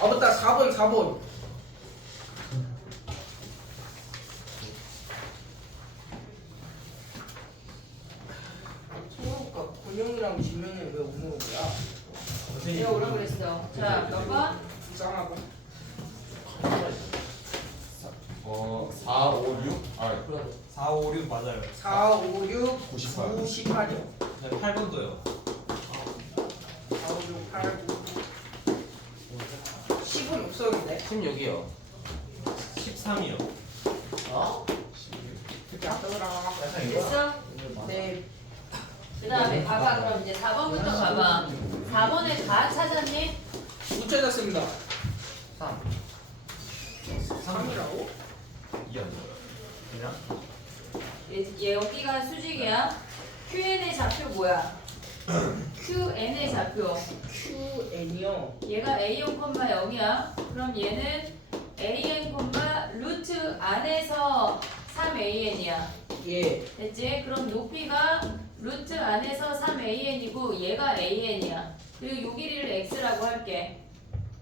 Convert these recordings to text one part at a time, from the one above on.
아 맞다 4번. 그러니까 권영이랑 지명이 왜 오는 거야? 내가 오라고 그랬어. 자, 몇 번? 불쌍하고. 4, 5, 6? 아, 4, 5, 6 맞아요. 4, 5, 6, 98. 9, 18이요. 네, 8번도요. 4, 5, 6, 8, 9, 10은 없었는데. 16이요. 13이요. 어? 야더라. 됐어? 네. 그 다음에 봐봐. 그럼 이제 4번부터 봐봐. 4번에 다 찾았니? 못 찾았습니다. 3. 3이라고? 이게 안 나와요. 그냥? 얘 여기가 수직이야. QN의 좌표 뭐야? QN의 좌표. QN이요. 얘가 A0, 0이야. 그럼 얘는 AN, 루트 안에서 3AN이야. 예. 됐지? 그럼 높이가 루트 안에서 3AN이고 얘가 AN이야. 그리고 요 길이를 X라고 할게.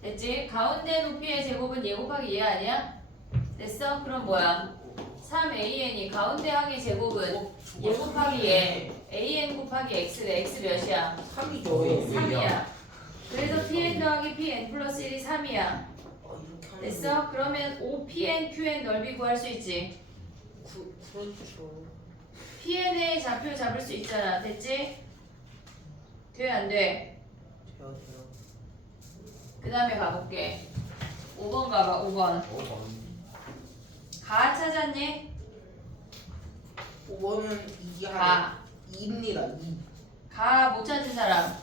됐지? 가운데 높이의 제곱은 얘 곱하기 얘 아니야? 됐어? 그럼 뭐야? 3AN이 가운데 항의 제곱은 얘 곱하기 얘 AN 곱하기 X래. X 몇이야? 3이죠. 3이야. 그래서 PN 더하기 PN 플러스 1이 3이야. 이렇게 됐어? 그러면 OPN, QN 넓이 구할 수 있지? 그렇죠. PN의 좌표 잡을 수 있잖아. 됐지? 돼? 안 돼? 돼요. 그 다음에 가볼게. 5번 가봐. 5번. 가 찾았니? 5번은 이게 가. 2입니다. 2. 가 못 찾은 사람.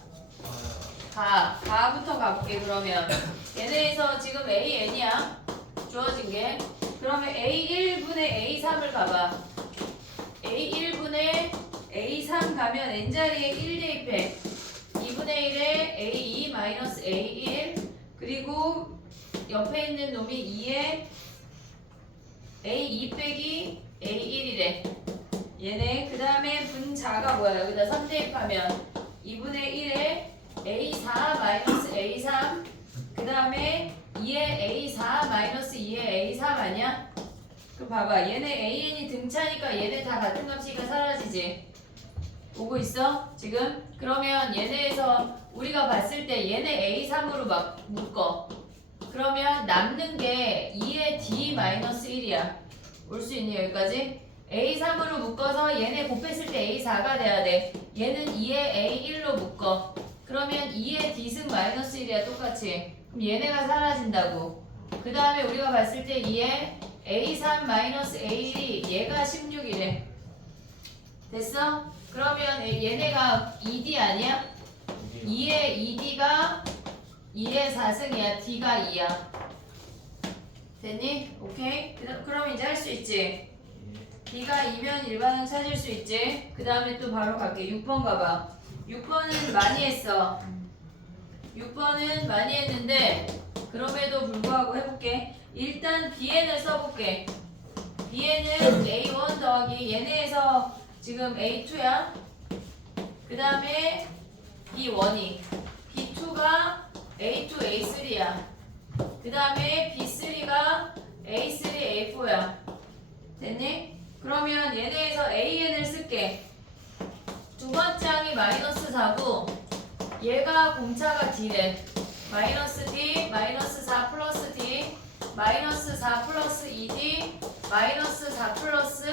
가부터 가볼게. 그러면 얘네에서 지금 AN이야. 주어진 게. 그러면 A1분의 A3을 가봐. A1분의 A3 가면 N자리에 1 대입해. 2분의 1에 A2 마이너스 A1 그리고 옆에 있는 놈이 2에 A2 빼기 A1이래. 얘네 그 다음에 분자가 뭐야? 여기다 3 대입하면 2분의 1에 A4 마이너스 A3 그 다음에 2에 A4 마이너스 2에 A3 아니야? 그럼 봐봐. 얘네 AN이 등차니까 얘네 다 같은 값이니까 사라지지. 오고 있어? 지금? 그러면 얘네에서 우리가 봤을 때 얘네 A3으로 막 묶어. 그러면 남는 게 2의 D-1이야. 올 수 있니 여기까지? A3으로 묶어서 얘네 곱했을 때 A4가 돼야 돼. 얘는 2의 A1로 묶어. 그러면 2의 D승 마이너스 1이야 똑같이. 그럼 얘네가 사라진다고. 그 다음에 우리가 봤을 때 2의 A3 마이너스 A1이 얘가 16이래. 됐어? 그러면 얘네가 2D 아니야? 2의 2D가 2의 4승이야. D가 2야. 됐니? 오케이? 그럼 이제 할 수 있지? D가 2면 일반은 찾을 수 있지? 그 다음에 또 바로 갈게. 6번 가봐. 6번은 많이 했어. 6번은 많이 했는데 그럼에도 불구하고 해볼게. 일단 BN을 써볼게. BN은 A1 더하기 얘네에서 지금 A2야. 그 다음에 B1이 B2가 A2, A3야. 그 다음에 B3가 A3, A4야. 됐니? 그러면 얘네에서 AN을 쓸게. 두 번째 항이 마이너스 4고 얘가 공차가 D래. 마이너스 D, 마이너스 4 플러스 D, 마이너스 4 플러스 2D, 마이너스 4 플러스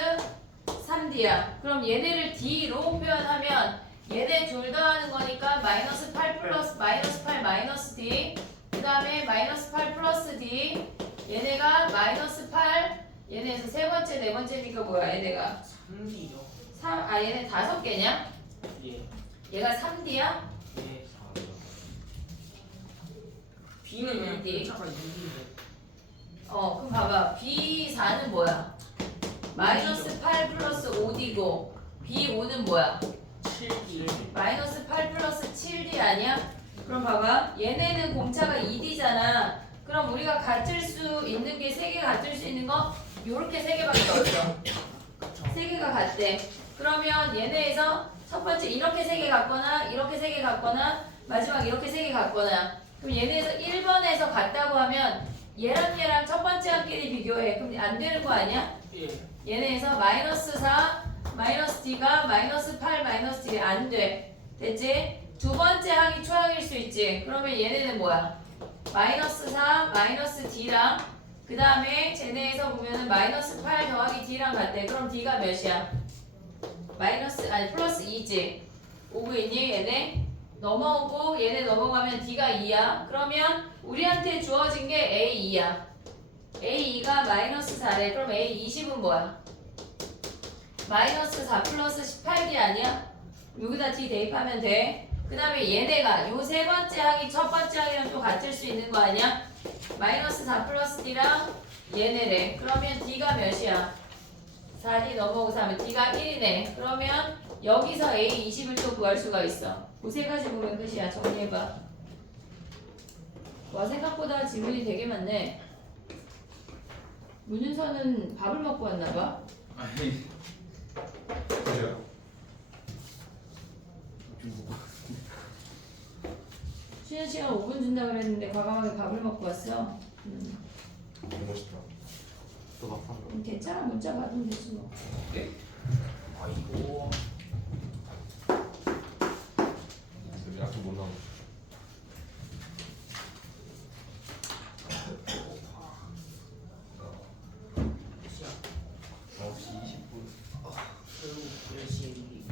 3D야. 그럼 얘네를 D로 표현하면 얘네 둘 더하는 거니까 마이너스 8 플러스 마이너스 8 마이너스 D 그 다음에 마이너스 8 플러스 D 얘네가 마이너스 8 얘네에서 세 번째 네 번째니까 뭐야 얘네가 3D요. 3, 아 얘네 5개냐? 예. 얘가 3D야? 예. B는 그냥 D. 차가 6인데. 그럼 봐봐 B4는 뭐야? 마이너스 8 플러스 5D고 B5는 뭐야? 7D. 마이너스 8 플러스 7D 아니야? 그럼 봐봐 얘네는 공차가 2D잖아. 그럼 우리가 같을 수 있는 게 3개 같을 수 있는 거 요렇게 3개밖에 없어. 3개가 같대. 그러면 얘네에서 첫 번째 이렇게 3개 같거나 이렇게 3개 같거나 마지막 이렇게 3개 같거나 그럼 얘네에서 1번에서 같다고 하면 얘랑 첫 번째 항끼리 비교해. 그럼 안 되는 거 아니야? 예. 얘네에서 마이너스 4, 마이너스 D가 마이너스 8, 마이너스 D 안 돼. 됐지? 두 번째 항이 초항일 수 있지. 그러면 얘네는 뭐야? 마이너스 4, 마이너스 D랑 그 다음에 쟤네에서 보면은 마이너스 8 더하기 D랑 같대. 그럼 D가 몇이야? 플러스 2지. 오고 있니 얘네? 넘어오고 얘네 넘어가면 D가 2야. 그러면 우리한테 주어진 게 A2야. A2가 마이너스 4래. 그럼 A20은 뭐야? 마이너스 4 플러스 18이 아니야? 여기다 D 대입하면 돼. 그 다음에 얘네가 요 세 번째 항이 첫 번째 항이랑 또 같을 수 있는 거 아니야? 마이너스 4 플러스 D랑 얘네래. 그러면 D가 몇이야? 4D 넘어오고 하면 D가 1이네. 그러면 여기서 A20을 또 구할 수가 있어. 그 세 가지 보면 끝이야. 정리해봐. 와, 생각보다 질문이 되게 많네. 문윤서는 밥을 먹고 왔나봐. 아니. 그래요? 쉬는 시간 5분 준다 그랬는데 과감하게 밥을 먹고 왔어. 너무 멋있다. 또막 산 거. 괜찮아. 문자 받으면 되지 뭐. 네? 아이고. 약속 못 나오고. 시작. 9시 20분. 결국 열심히.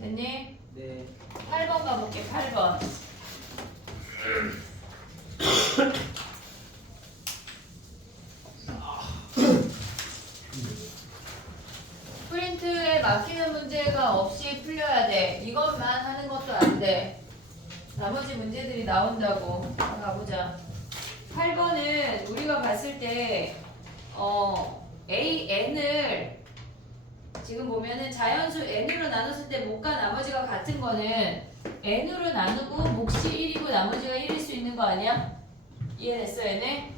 됐니? 네. 8번 가볼게. 8번. 프린트에 막히는 문제가 없이 풀려야 돼. 이것만 하는 것도 안 돼. 나머지 문제들이 나온다고. 자, 가보자. 8번은 우리가 봤을 때 AN을 지금 보면은 자연수 n으로 나눴을 때 못과 나머지가 같은 거는 n으로 나누고 몫이 1이고 나머지가 1일 수 있는 거 아니야? 이해됐어 얘네?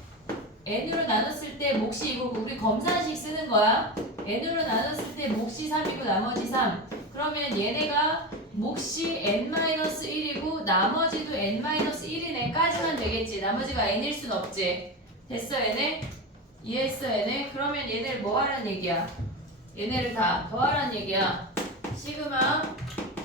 n으로 나눴을 때 몫이 2고 우리 검사식 쓰는 거야. n으로 나눴을 때 몫이 3이고 나머지 3. 그러면 얘네가 몫이 n-1이고 나머지도 n-1이네 까지만 되겠지. 나머지가 n일 순 없지. 됐어 얘네? 이해했어 얘네? 그러면 얘네를 뭐 하라는 얘기야? 얘네를 다 더하라는 얘기야. 시그마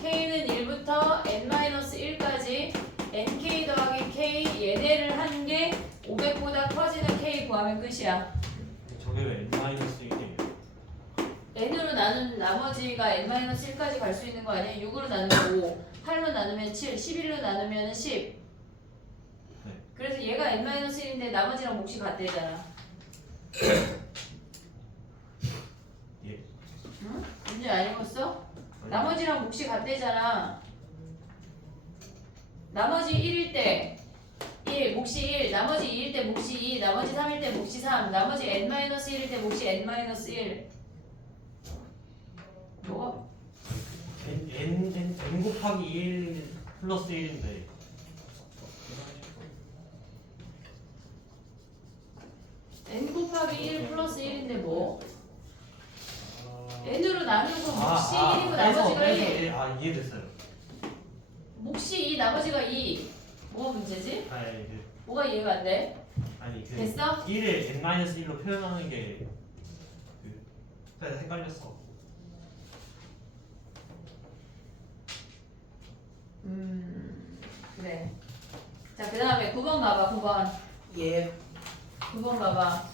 k는 1부터 n-1까지 nk 더하기 k 얘네를 한 게 500보다 커지는 k 구하면 끝이야. 저게 왜 n-1이에요? n으로 나눈 나머지가 n-1까지 갈 수 있는 거 아니야? 6으로 나누면 5, 8로 나누면 7, 11로 나누면 10. 네. 그래서 얘가 n-1인데 나머지랑 몫이 같대잖아. 예. 응? 문제 안 읽었어? 나머지랑 몫이 같대잖아. 나머지 1일 때 1, 몫이 1, 나머지 2일 때 몫이 2, 나머지 3일 때 몫이 3, 나머지 n-1일 때 몫이 n-1. 뭐가? n 곱하기 1 플러스 1인데 n 곱하기 1 플러스 1인데 뭐? n으로 나누고 몫이 1이고 나머지가 1. 이해됐어요. 몫이 2, 나머지가 2. 뭐가 문제지? 아니 뭐가 이해가 안 돼? 그 됐어? 1을 n-1로 표현하는 게 헷갈렸어. 그래. 자, 그 다음에 9번 가봐, 9번. 예. 9번 가봐.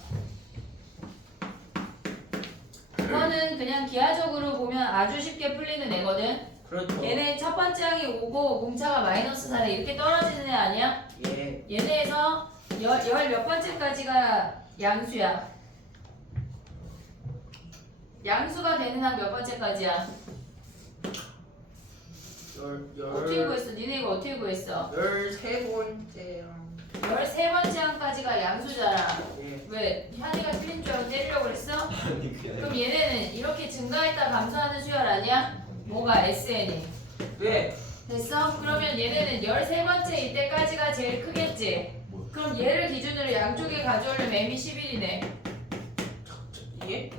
9번은 그냥 기하적으로 보면 아주 쉽게 풀리는 애거든. 그렇죠. 얘네 첫 번째 항이 5고 공차가 마이너스 4래. 이렇게 떨어지는 애 아니야? 예. 얘네에서 열 몇 번째까지가 양수야? 양수가 되는 항 몇 번째까지야? 어떻게 구했어? 니네 이거 어떻게 구했어? 13번째랑 13번째 항까지가 양수잖아. 예. 왜? 현이가 틀린 줄 알고 때리려고 그랬어? 아니 그게 그럼 아니라. 얘네는 이렇게 증가했다 감소하는 수열 아니야? 뭐가 SN이? 네. 됐어? 그러면 얘네는 13번째 이때까지가 제일 크겠지? 뭐야? 그럼 얘를 기준으로 양쪽에 가져오려면 m이 11이네. 예?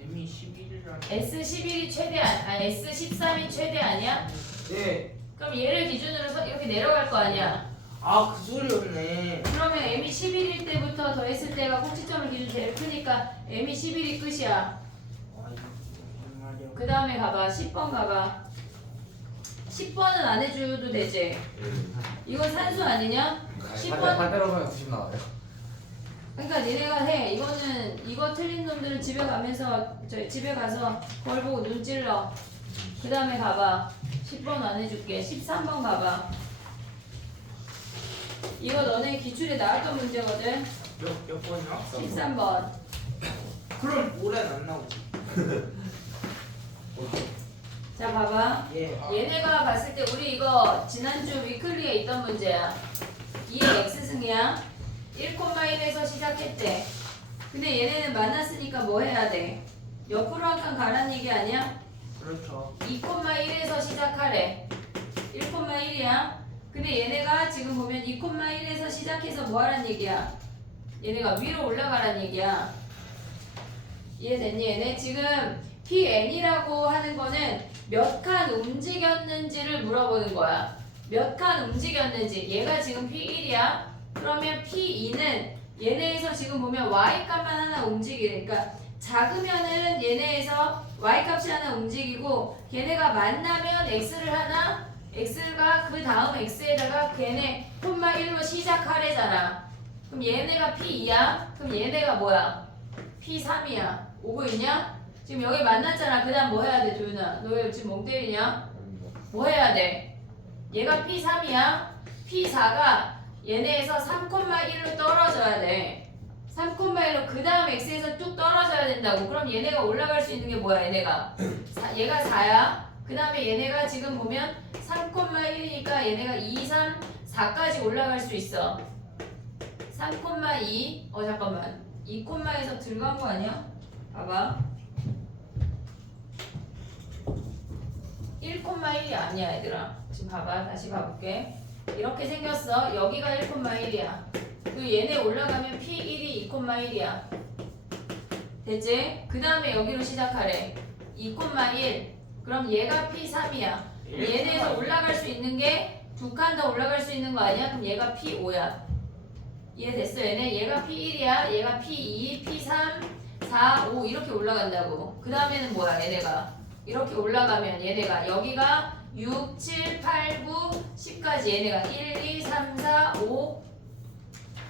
M이 11이랑 S11이 최대 S13이 최대 아니야? 네. 그럼 얘를 기준으로 이렇게 내려갈 거 아니야. 아, 그 소리였네. 그러면 m이 11일 때부터 더했을 때가 꼭지점을 기준 제일 크니까 m이 11이 끝이야. 아, 이거 무슨 말이야. 그 다음에 가봐. 10번 가봐. 10번은 안 해줘도 되지. 이건 산수 아니냐? 10번. 반대로 가면 90 나와요. 그러니까 니네가 해. 이거 틀린 놈들은 집에 가서 거울 보고 눈 찔러. 그 다음에 가봐. 10번 안 해줄게. 13번 가봐. 이거 너네 기출에 나왔던 문제거든. 몇 번이야? 13번. 그럼 올해는 안 나오지. 자 봐봐. 예. 얘네가 봤을 때 우리 이거 지난주 위클리에 있던 문제야. 2의 x승이야. 1,1에서 시작했대. 근데 얘네는 많았으니까 뭐 해야 돼? 옆으로 한 칸 가란 얘기 아니야? 그렇죠. 2,1에서 시작하래. 1,1이야. 근데 얘네가 지금 보면 2,1에서 시작해서 뭐 하란 얘기야? 얘네가 위로 올라가란 얘기야. 이해됐니? 얘네 지금 PN이라고 하는 거는 몇 칸 움직였는지를 물어보는 거야. 몇 칸 움직였는지. 얘가 지금 P1이야. 그러면 P2는 얘네에서 지금 보면 Y값만 하나 움직이래. 그러니까 작으면은 얘네에서 Y값이 하나 움직이고 걔네가 만나면 X를 하나 X가 그 다음 X에다가 걔네 콤마 1로 시작하래잖아. 그럼 얘네가 P2야? 그럼 얘네가 뭐야? P3이야. 오고 있냐? 지금 여기 만났잖아. 그 다음 뭐 해야 돼, 도윤아? 너 왜 지금 멍 때리냐? 뭐 해야 돼? 얘가 P3이야. P4가 얘네에서 3,1로 떨어져야 돼. 3,1로 그 다음 X에서 뚝 떨어져야 된다고. 그럼 얘네가 올라갈 수 있는 게 뭐야, 얘네가? 얘가 4야. 그 다음에 얘네가 지금 보면 3,1이니까 얘네가 2, 3, 4까지 올라갈 수 있어. 3,2 잠깐만 2,에서 들어간 거 아니야? 봐봐 1,1이 아니야 얘들아. 지금 봐봐 다시 봐볼게. 이렇게 생겼어. 여기가 1,1이야. 그리고 얘네 올라가면 P1이 2,1이야. 됐지? 그 다음에 여기로 시작하래. 2,1. 그럼 얘가 P3이야. 얘네에서 올라갈 수 있는 게 두 칸 더 올라갈 수 있는 거 아니야? 그럼 얘가 P5야. 이해됐어? 얘가 P1이야. 얘가 P2, P3, 4, 5 이렇게 올라간다고. 그 다음에는 뭐야? 얘네가 이렇게 올라가면 얘네가 여기가 6, 7, 8, 9, 10까지 얘네가 1, 2, 3, 4, 5,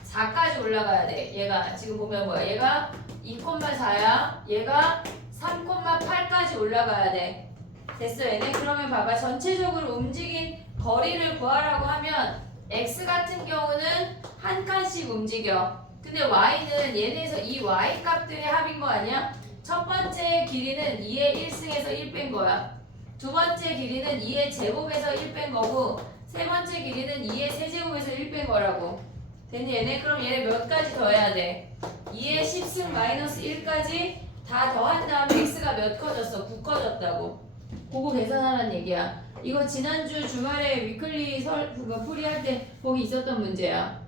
4까지 올라가야 돼. 얘가 지금 보면 뭐야? 얘가 2,4야. 얘가 3,8까지 올라가야 돼. 됐어 얘네? 그러면 봐봐. 전체적으로 움직인 거리를 구하라고 하면 X 같은 경우는 한 칸씩 움직여. 근데 Y는 얘네에서 이 Y 값들의 합인 거 아니야? 첫 번째 길이는 2의 1승에서 1 뺀 거야. 두 번째 길이는 2의 제곱에서 1 뺀 거고 세 번째 길이는 2의 세제곱에서 1 뺀 거라고. 됐니 얘네? 그럼 얘네 몇 가지 더해야 돼? 2의 10승 마이너스 1까지 다 더한 다음에 X가 몇 커졌어? 9 커졌다고. 그거 계산하라는 얘기야. 이거 지난주 주말에 위클리 그거 풀이할 때 거기 있었던 문제야.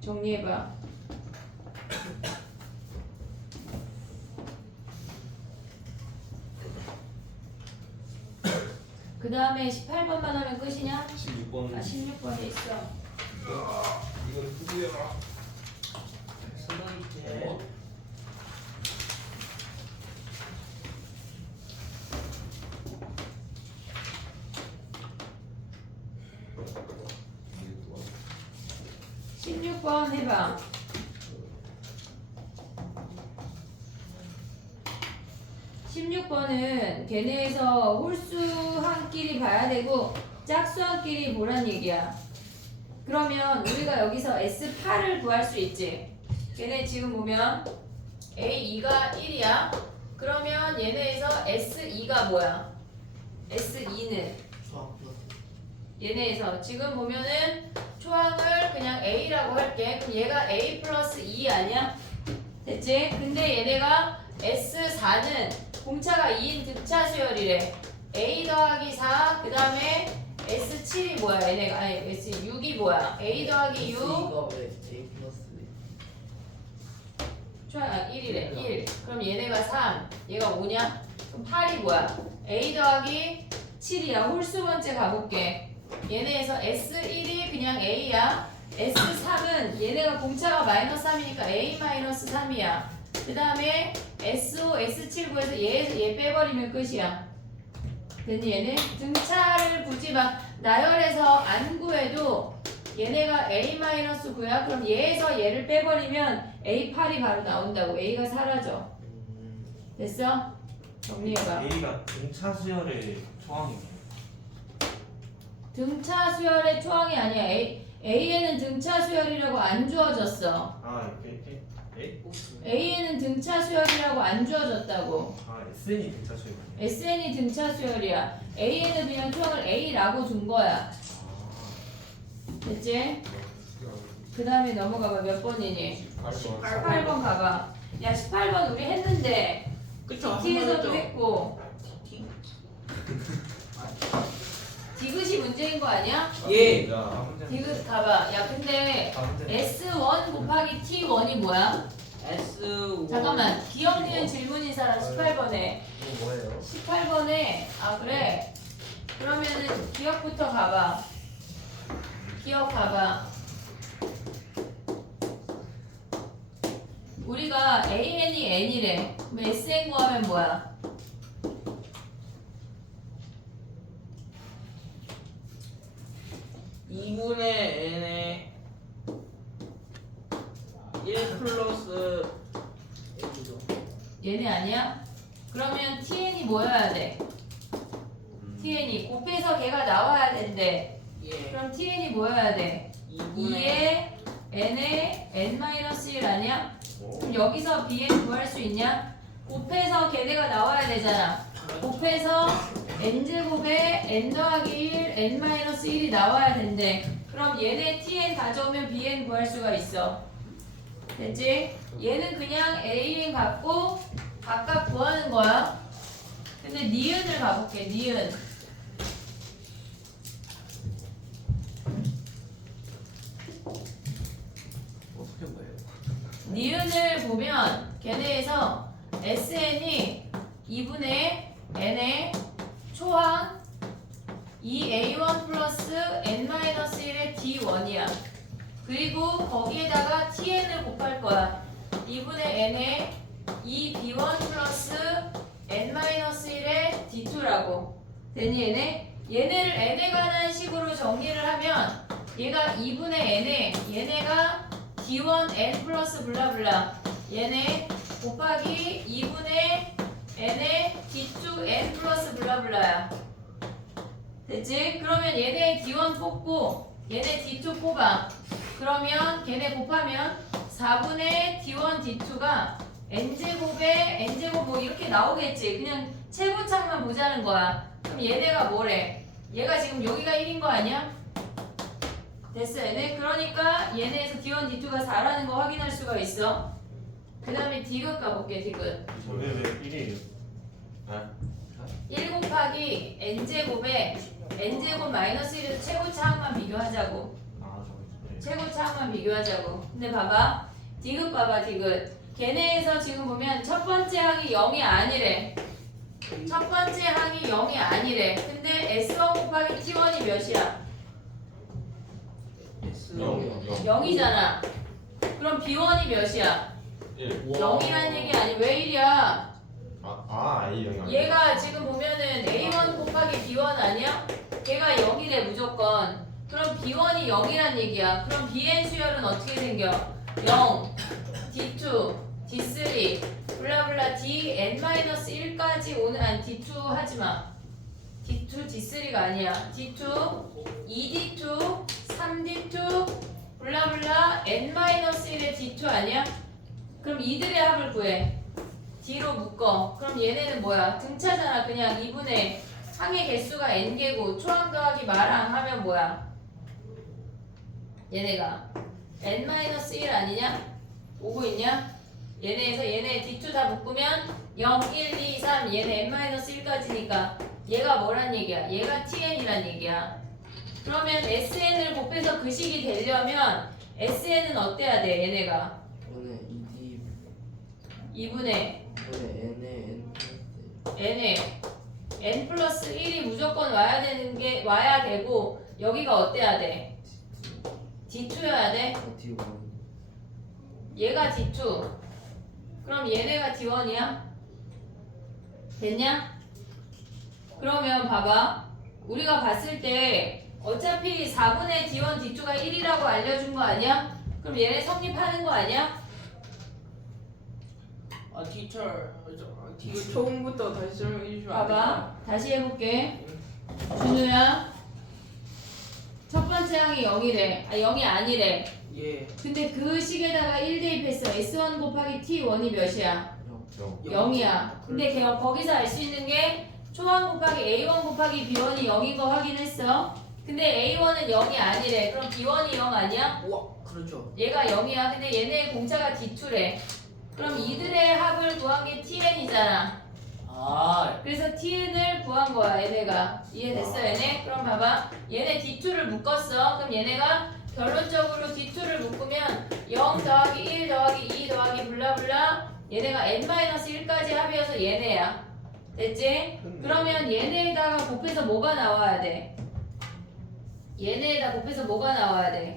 정리해봐. 그 다음에 18번만 하면 끝이냐? 16번. 16번에 있어. 이걸 후지해라. 수동이체. 이게 또 16번 해봐. 16번은 걔네에서 홀수 한 끼리 봐야 되고 짝수 한 끼리 보란 얘기야. 그러면 우리가 여기서 S8을 구할 수 있지. 걔네 지금 보면 A2가 1이야. 그러면 얘네에서 S2가 뭐야? S2는 얘네에서 지금 보면은 초항을 그냥 A라고 할게. 그럼 얘가 A 플러스 2 아니야? 됐지? 근데 얘네가 S4는 공차가 2인 득차 수열이래. A 더하기 4, 그 다음에 S7이 뭐야? 얘네가, 아니, S6이 뭐야? A 더하기 6, 이거 왜 A 플러스 초항 1이래. 1. 그럼 얘네가 3, 얘가 5냐? 그럼 8이 뭐야? A 더하기 7이야. 홀수 번째 가볼게. 얘네에서 S1이 그냥 A야. S3은 얘네가 공차가 마이너스 3이니까 A 마이너스 3이야. 그 다음에 S5, S7 구해서 얘 빼버리면 끝이야. 됐니 얘네? 등차를 굳이 막 나열해서 안 구해도 얘네가 A-9야. 그럼 얘에서 얘를 빼버리면 A8이 바로 나온다고. A가 사라져. 됐어? 정리해봐. A가 등차 수열의 초항이 등차 수열의 초항이 아니야. A에는 등차 수열이라고 안 주어졌어. 아 이렇게 A? A에는 등차 수열이라고 안 주어졌다고. 아 SN이 등차 수열. SN이 등차 수열이야. A에는 그냥 초항을 A라고 준 거야. 됐지? 그 다음에 넘어가봐. 몇 번이니? 18번 가봐. 야 18번 우리 했는데 그쵸? T에서도 했고 T? 디귿이 문제인 거 아니야? 예. 디귿 가봐. 야 근데 S1 곱하기 T1이 뭐야? S 잠깐만. 기억 니은 질문인 사람 18번에 이거 뭐예요? 18번에 아 그래? 그러면은 기억부터 가봐. 기억 가봐. 우리가 AN이 N이래. 그럼 SN 구하면 뭐야? N의 1 플러스 N이죠. 얘네 아니야? 그러면 TN이 뭐여야 돼? TN이 곱해서 걔가 나와야 된대. 예. 그럼 TN이 뭐여야 돼? 2에 N에 N-1 아니야? 그럼 여기서 BN 구할 수 있냐? 곱해서 걔네가 나와야 되잖아. 곱해서 N제곱에 N 더하기 1, N-1이 나와야 된대. 그럼 얘네 TN 가져오면 BN 구할 수가 있어. 됐지? 얘는 그냥 AN 갖고 각각 구하는 거야. 근데 니은을 가볼게. 니은. 어떻게 뭐예요? 니은을 보면 걔네에서 SN이 2분의 N의 초항 2A1 플러스 N-1의 D1이야. 그리고 거기에다가 TN을 곱할 거야. 2분의 N의 2B1 플러스 N-1의 D2라고. 되니 얘네? 얘네를 N에 관한 식으로 정리를 하면 얘가 2분의 N에 얘네가 D1 N 플러스 블라블라 얘네 곱하기 2분의 N의 D2 N 플러스 블라블라야. 됐지? 그러면 얘네 D1 뽑고 얘네 D2 뽑아. 그러면 걔네 곱하면 4분의 D1 D2가 N제곱에 N제곱 뭐 이렇게 나오겠지. 그냥 최고창만 보자는 거야. 그럼 얘네가 뭐래? 얘가 지금 여기가 1인 거 아니야? 됐어 얘네? 그러니까 얘네에서 D1 D2가 4라는 거 확인할 수가 있어. 그 다음에 디귿 가볼게. 디귿 저왜 1이에요? 1 곱하기 N제곱에 N제곱 마이너스 1에서 최고차항만 비교하자고. 아 저기 최고차항만 비교하자고. 근데 봐봐. 디귿 봐봐. 디귿 걔네에서 지금 보면 첫 번째 항이 0이 아니래. 첫 번째 항이 0이 아니래. 근데 S1 곱하기 T1이 몇이야? S 0이잖아. 그럼 B1이 몇이야? 0이란 얘기 아니 왜 1이야? 얘가 지금 보면은 A1 곱하기 B1 아니야? 걔가 0이래 무조건. 그럼 B1이 0이란 얘기야. 그럼 BN 수열은 어떻게 생겨? 0, D2, D3, 블라블라 DN-1까지 오는 아니 D2 하지마. D2, D3가 아니야. D2, 2D2, 3D2, 블라블라 N-1의 D2 아니야? 그럼 이들의 합을 구해. D로 묶어. 그럼 얘네는 뭐야? 등차잖아. 그냥 2분의 항의 개수가 N개고 초항 더하기 마랑 하면 뭐야? 얘네가 N-1 아니냐? 오고 있냐? 얘네에서 얘네 D2 다 묶으면 0, 1, 2, 3 얘네 N-1까지니까 얘가 뭐란 얘기야? 얘가 TN이란 얘기야. 그러면 SN을 곱해서 그 식이 되려면 SN은 어때야 돼? 얘네가 오늘 2D 2분의 오늘 N에 N 플러스 N에 n 플러스 1이 무조건 와야 되고 여기가 어때야 돼? D2여야 돼? D1. 얘가 D2 그럼 얘네가 D1이야? 됐냐? 그러면 봐봐 우리가 봤을 때 어차피 4분의 D1, D2가 1이라고 알려준 거 아니야? 그럼 얘네 성립하는 거 아니야? 아 티처 이거 처음부터 다시 설명해 주시면 안 봐봐 다시 해볼게 준우야 첫 번째 항이 0이래 0이 아니래 예. 근데 그 식에다가 1 대입했어 S1 곱하기 T1이 몇이야? 0이야 근데 걔가 거기서 알 수 있는 게 초항 곱하기 A1 곱하기 B1이 0인 거 확인했어 근데 A1은 0이 아니래 그럼 B1이 0 아니야? 우와 그렇죠. 얘가 0이야 근데 얘네의 공차가 D2래 그럼 이들의 합을 구한 게 TN이잖아 아 그래서 TN을 구한 거야 얘네가 이해됐어 얘네? 그럼 봐봐 얘네 D2를 묶었어 그럼 얘네가 결론적으로 D2를 묶으면 0 더하기 1 더하기 2 더하기 블라블라 얘네가 n-1까지 합이어서 얘네야 됐지? 그러면 얘네에다가 곱해서 뭐가 나와야 돼? 얘네에다 곱해서 뭐가 나와야 돼?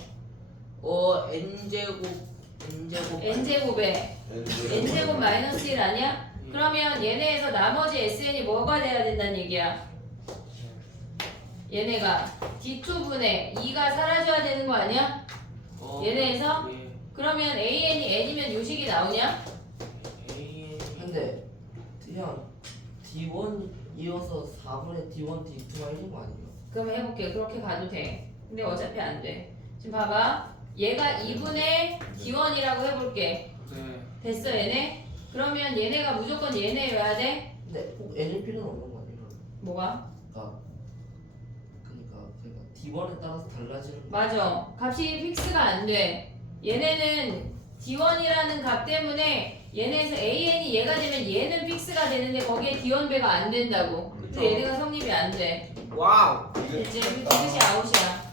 n제곱에 n제곱 마이너스 1 아니야? 그러면 얘네에서 나머지 SN이 뭐가 돼야 된다는 얘기야? 얘네가 D2분의 2가 사라져야 되는 거 아니야? 얘네에서? 예. 그러면 AN이 N이면 요식이 나오냐? A 근데 그냥 D1 이어서 4분의 D1, D2가 1인 거 아니에요? 그럼 해볼게 그렇게 가도 돼 근데 어차피 안돼 지금 봐봐 얘가 2분의 D1이라고 해볼게 네. 됐어 얘네? 그러면 얘네가 무조건 얘네여야 돼? 근데 꼭 N일 필요는 없는 거 아니에요? 뭐가? 그러니까 D1에 따라서 달라지는 거. 맞아. 값이 픽스가 안 돼. 얘네는 D1이라는 값 때문에 얘네에서 AN이 얘가 되면 얘는 픽스가 되는데 거기에 D1배가 안 된다고. 그쵸. 근데 얘네가 성립이 안 돼. 와우. 됐지? 그것이 아웃이야.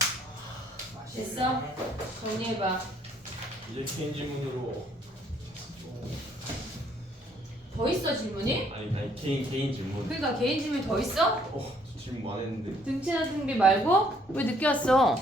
됐어? 정리해봐. 이제 개인 질문으로 더 있어 질문이? 아니 개인 질문. 그러니까 개인 질문이 더 있어? 저 질문 많았는데. 등치나 등비 말고? 왜 늦게 왔어?